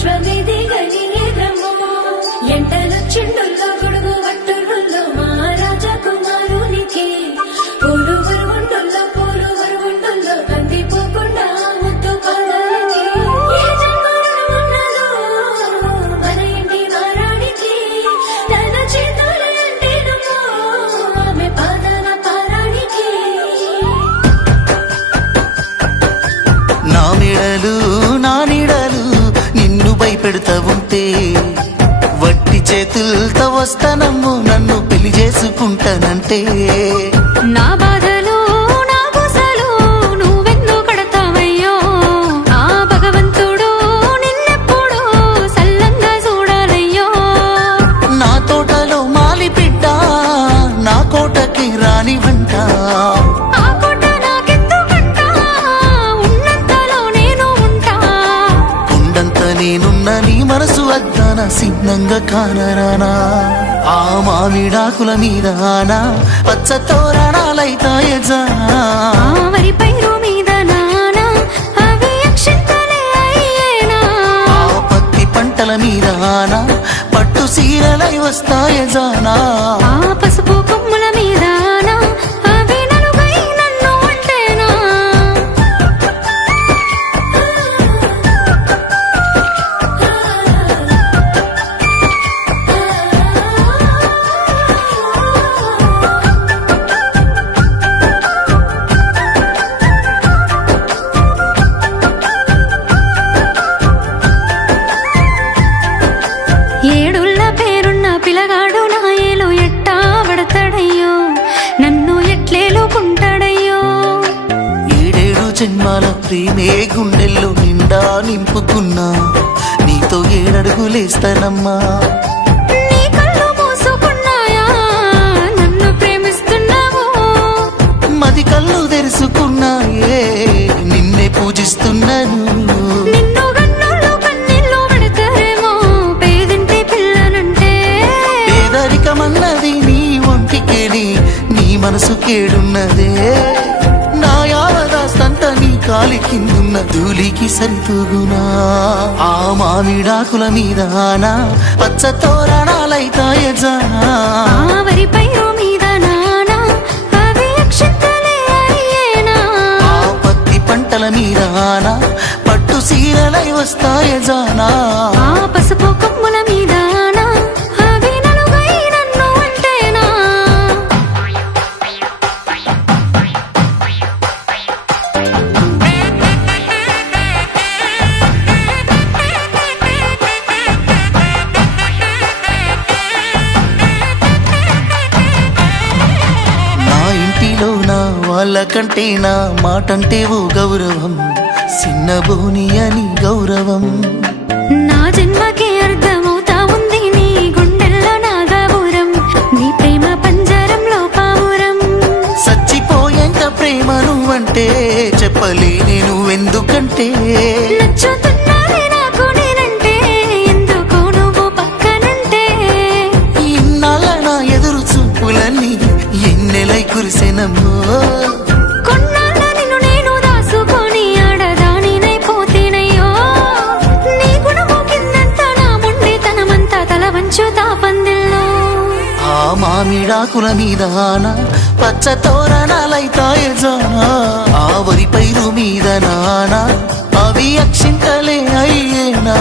విశ్వవిధి గనియద్రమో ఎంటలు చిండుల్లో గొడుగు వట్టుల్లో మా రాజకుమారునికి పూలు వరువుండుల్లో కందిపోకుండా ముద్దు పాదాలకి ఏ జన్మలో ఉన్నదో మన ఇంటి వారానికి తన చేతులు అంటేనమ్మో ఆమె పాదాల పారానికి నా మెడలు నా నీడలు నిన్ను భయపెడతా ఉంటే వట్టి చేతులతో వస్తానమ్ము నన్ను పెళ్లి చేసుకుంటానంటే నా బాధలు నా గుసలు నువ్వెందు కడతావయ్యో ఆ భగవంతుడు నిన్నెప్పుడు సల్లంగా చూడాలయ్యో నా తోటలో మాలి బిడ్డ నా కోటకి రాని వంట ఆ కోట నాకెందుకంట ఉన్నంతలో నేను ఉంటా ఉండంత నేనున్న నీ మనసు అద్దాన సిద్ధంగా కానరానా ఆ మామిడాకుల మీద ఆనా పచ్చ తోరణాలైతాయజా ఆ వరి పైరు మీద నానా అవి అక్షంతలే అయ్యేనా ఆ పత్తి పంటల మీద ఆనా పట్టు సీరలై వస్తాయజానా ఆ పసుపు కొమ్ముల మీద నా అవి నలుగై నన్ను అంటేనా ఏడుళ్ళ పేరున్న పిలగాడు నా ఏలు ఎట్టా పడతాడయ్యో నన్ను ఎట్లేలుకుంటాడయ్యో ఏడేడు జన్మాల ప్రేమే గుండెల్లో నిండా నింపుకున్నా నీతో ఏడడుగులేస్తానమ్మా నీ కళ్ళు మూసుకున్నాయా నన్ను ప్రేమిస్తున్నావు మది కళ్ళు తెరుచుకున్నాయే నిన్నే పూజిస్తున్నాను నిన్ను గన్నులు కన్నీళ్ళు పెడతారేమో పేదింటి పిల్లనంటే పేదరికమన్నది నీ ఒంటికేని నీ మనసు కేడున్నదే నా యావదాస్తంత నీ కాలి కిందున్న ధూళికి సరితూగునా ఆ మామిడాకుల మీద ఆనా పచ్చ తోరణాలైతాయజానా ఆ వరి పైరు మీద నానా అవి అక్షంతలే అయ్యేనా ఆ పత్తి పంటల మీద ఆనా పట్టు సీరలై వస్తాయజానా ఆ పసుపు కొమ్ముల మీద నా అవి నలుగై నన్ను అంటేనా నా ఇంటిలో నా వాళ్ళకంటే నా మాటంటే ఓ గౌరవం సిన్నబోని అని గౌరవం నా జన్మకే అర్థమవుతా ఉంది నీ గుండెల్లో నా గౌరం నీ ప్రేమ పంజరంలో పావురం చచ్చిపోయేంత ప్రేమ నువ్వంటే చెప్పలేని నువ్వెందుకంటే నచ్చుతున్నది నాకు నేనంటే ఎందుకు నువ్వు పక్కనంటే ఇన్నాళ్ళ నా ఎదురు చూపులన్నీ ఎన్నెలై కురిసెనమ్మో కొన్నాళ్ళ నిన్ను నేను దాసుకొని ఆడదానినైపోతేనయ్యో నీ గుణము కిందంతా నా మొండితనమంతా తల వంచుతా పందిల్లో ఆ మామిడాకుల మీద ఆనా పచ్చ తోరణాలైతాయజానా ఆ వరి పైరు మీద నానా అవి అక్షింతలే అయ్యేనా